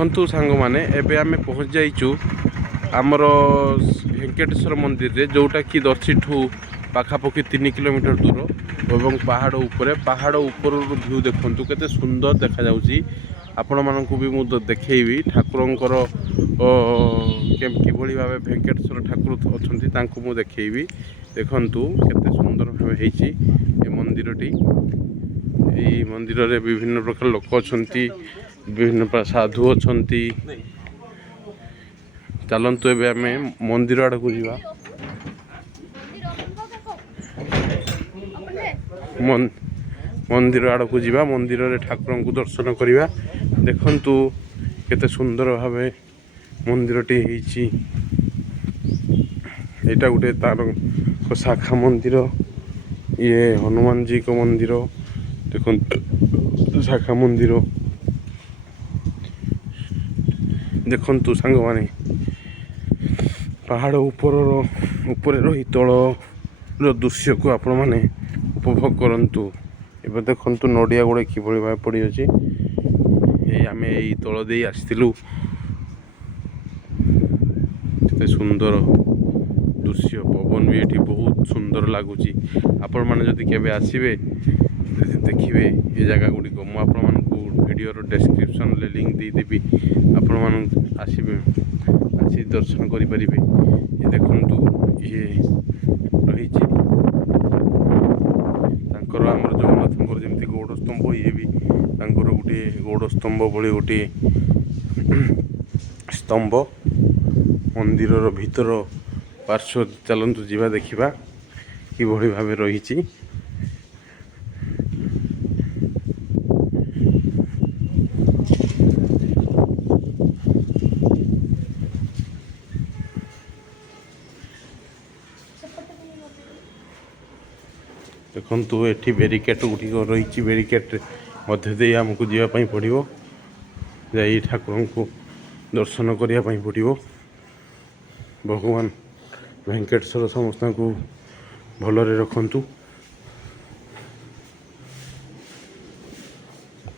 देखु सांग मैंने एबे आमे पहुँच जाइचु आमर भेंकटेश्वर मंदिर रे जोटा कि दर्शिठू पाखापाखि 3 किलोमीटर दूर और पहाड़ ऊपर व्यू देखु केते सुंदर देखा जाउची। आपण मानकु भी मु देखैबी ठाकुरंकर किभଳି भावे भेंकटेश्वर ठाकुर अछंती तांकु मु देखैबी। देखंतु केते सुंदर भावे हेची ए मंदिरटी। ए मंदिर रे विभिन्न प्रकार लोक अछंती, विभिन्न प्रकार साधु अछंती। चलंतु एबे आमे मंदिर आड़ को जीवा। मंदिर आड़ को जीवा, मंदिर रे ठाकुर को दर्शन करिवा। देखंतु केते सुंदर भावे मंदिरटी हेची। एटा गुटे तार शाखा मंदिर, ये हनुमान जी को मंदिर। देखंतु शाखा मंदिर देखंतु सांग माने पहाड़ ऊपर रही तल दृश्य को आपण माने उपभोग करंतु। एबे देखंतु नडिया गुड़े किभଳି भावे पड़ी अछि। ए आमे एई तल देई आस्थिलु। केते सुंदर दृश्य, पवन भी एठी बहुत सुंदर लागुची। आपण माने जदि केबे आसीबे देखिबे ए जगह गुडी को मु आपण मानकु वीडियो रो डिस्क्रिप्शन ले लिंक दे देबी। आपण मान आसीबे आसी दर्शन करि परिबे। ये देखंतु ये रहिची तांकर हमर जगन्नाथଙ୍କର जेमति गौड़ स्तंभ, ये भी तांकर गुटे गौड़ स्तंभ भली गुटे स्तंभ। मंदिर रो भीतर पार्श्व चलंतु जीवा देखिबा कि भली भावे रहिची। देखंतु एठी बेरिकेट गुटिक रही। बेरिकेट मध्य दे आमको जावाई पड़ो, जाई ठाकुर को दर्शन करने पड़ो। भगवान भेंकटेश्वर समस्त को भलरे रखंतु।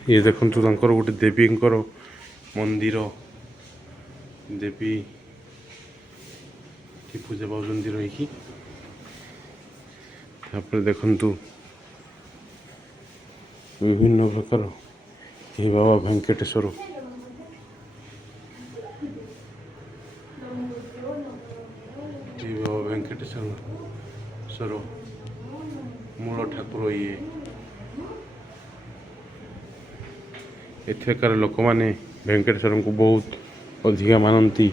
ये देखंतु तांकर गोटे देवींकर मंदिर, देवी पूजा पाउछंती रही। तापर देखंतु विभिन्न प्रकार हे बाबा भेंकटेश्वर। बाबा भेंकटेश्वर मूल ठाकुर। ये एथेकार लोक माने भेंकटेश्वर को बहुत अधिका मानती।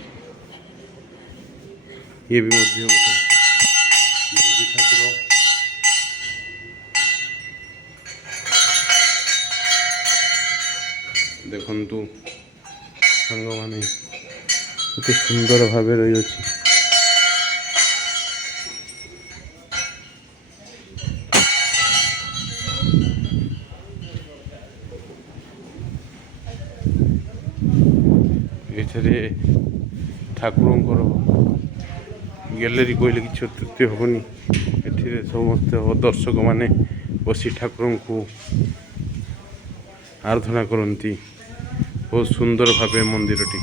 ये भी मध्य देवी ठाकुर। देखंतु सांग माने केते सुंदर भावे रही अछि। एथरे ठाकुरंकर गैलरी कहले कि अत्युक्ति हेनी। एथिरे समस्त दर्शक माने बसी ठाकुर को आराधना करती। बहुत सुंदर भावे मंदिरटी।